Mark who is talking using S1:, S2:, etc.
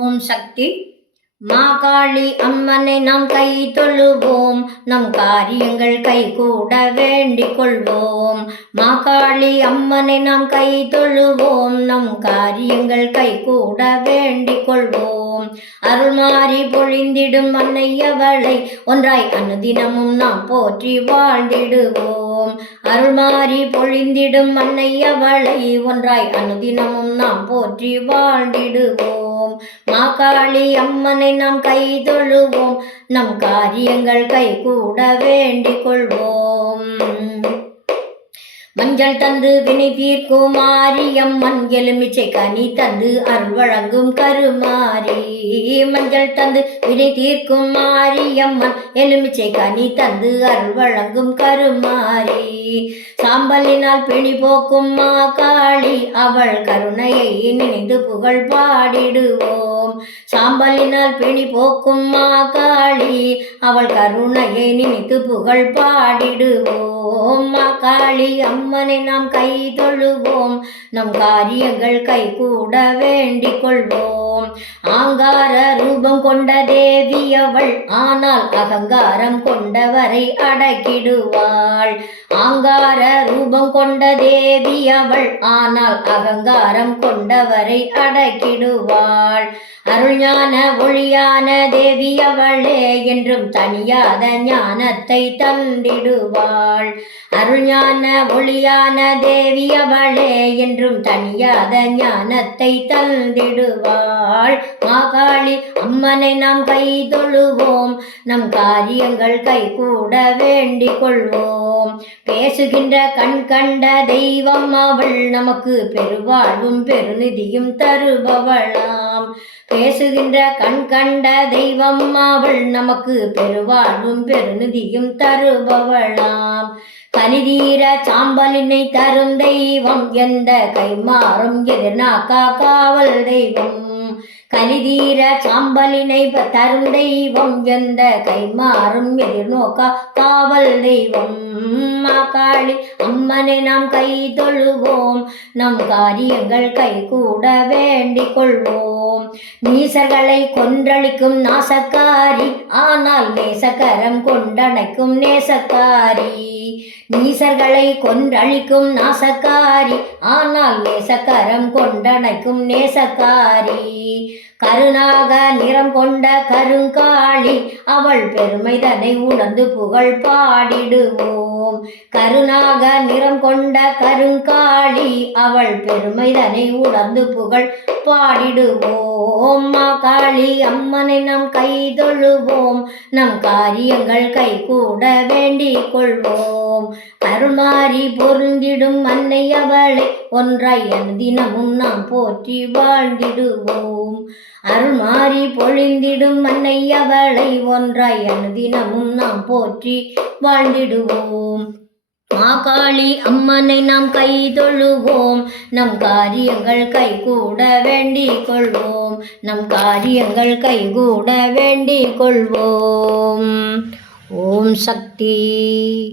S1: ஓம் சக்தி. மா காளி அம்மனை நாம் கை தொழுவோம். நம் காரியங்கள் கை கூட வேண்டிக் கொள்வோம். மா காளி அம்மனை நாம் கை தொழுவோம். நம் காரியங்கள் கை கூட வேண்டிக் கொள்வோம். அருள்மாறி பொழிந்திடும் அன்னையவளை ஒன்றாய் அனுதினமும் நாம் போற்றி வாழ்ந்திடுவோம். அருள்மாறி பொழிந்திடும் அன்னையவளை ஒன்றாய் அனுதினமும் நாம் போற்றி வாழ்ந்திடுவோம். மாகாளி அம்மனை நாம் கை தொழுவோம் நம் காரியங்கள் கை கூட வேண்டிக் கொள்வோம். மஞ்சள் தந்து வினை தீர்க்கும் மாரியம்மன் எலுமிச்சை கனி தந்து அருள் வழங்கும் கருமாரி. மஞ்சள் தந்து வினை தீர்க்கும் மாரியம்மன் எலுமிச்சை கனி தந்து அருள் வழங்கும் கருமாரி. சாம்பலினால் பிணி போக்கும் மா காளி அவள் கருணையை நினைந்து புகழ் பாடிடுவோம். சாம்பலினால் பிணி போக்கும் மா காளி அவள் கருணையை நினைத்து புகழ் பாடிடுவோம். மா காளி அம்மனை நாம் கை தொழுவோம். நம் காரியங்கள் கை கூட வேண்டிக் கொள்வோம். ஆங்கார ரூபம் கொண்ட தேவி அவள் ஆனால் அகங்காரம் கொண்டவரை அடக்கிடுவாள். ஆங்கார ரூபம் கொண்ட தேவி அவள் ஆனால் அகங்காரம் கொண்டவரை அடக்கிடுவாள். அருள்ஞான ஒளியான தேவி அவளே என்றும் தனியாத ஞானத்தை தந்திடுவாள். அருள்ஞான ஒளியான தேவி அவளே என்றும் தனியாத ஞானத்தை தந்திடுவாள். மாகாளி அம்மனை நாம் கை தொழுவோம். நம் காரியங்கள் கை கூட வேண்டிக் கொள்வோம். பேசுகின்ற கண் கண்ட தெய்வம் அவள். நமக்கு பெருவாழ்வும் பெருநிதியும் தருபவளாம். பேசுகின்ற கண் கண்ட தெய்வம் அவள். நமக்கு பெருவாழ்வும் பெருநிதியும் தருபவளாம். கனிதீர சாம்பலினை தரும் தெய்வம். எந்த கைமாறும் எதிர்நாக்கா காவல் தெய்வம். கலிதீர சாம்பலினை தரும் தெய்வம் எந்த கைமாறும் எதிர்நோக்கா காவல் தெய்வம்? காளி அம்மனை நாம் கை தொழுவோம். நம் காரியங்கள் கை கூட வேண்டிக் கொள்வோம். நீசர்களை கொன்றளிக்கும் நாசக்காரி ஆனால் நேசக்கரம் கொண்டணைக்கும் நேசக்காரி. நீசர்களை கொன்றளிக்கும் நாசக்காரி ஆனால் நேசக்கரம் கொண்டணைக்கும் நேசக்காரி. கருணாக நிறம் கொண்ட கருங்காளி அவள் பெருமைதனை உணர்ந்து புகழ் பாடிடுவோம். கருணாக நிறம் கொண்ட கருங்காளி அவள் பெருமைதனை உணர்ந்து புகழ் பாடிடுவோம். ஓம் மா காளி அம்மனை நம் கைதொழுவோம். நம் காரியங்கள் கை கூட வேண்டிக் கொள்வோம் அருள்மாறி பொருந்திடும் அன்னை அவளை ஒன்றாய் தினமும் நாம் போற்றி வாழ்ந்திடுவோம். அருள்மாறி பொழிந்திடும் அன்னை அவளை ஒன்றாய் தினமும் நாம் போற்றி வாழ்ந்திடுவோம். மாகாளி அம்மனை நாம் கை தொழுவோம். நம் காரியங்கள் கை கூட வேண்டிக் கொள்வோம். நம் காரியங்கள் கை கூட வேண்டிக் கொள்வோம். ஓம் சக்தி.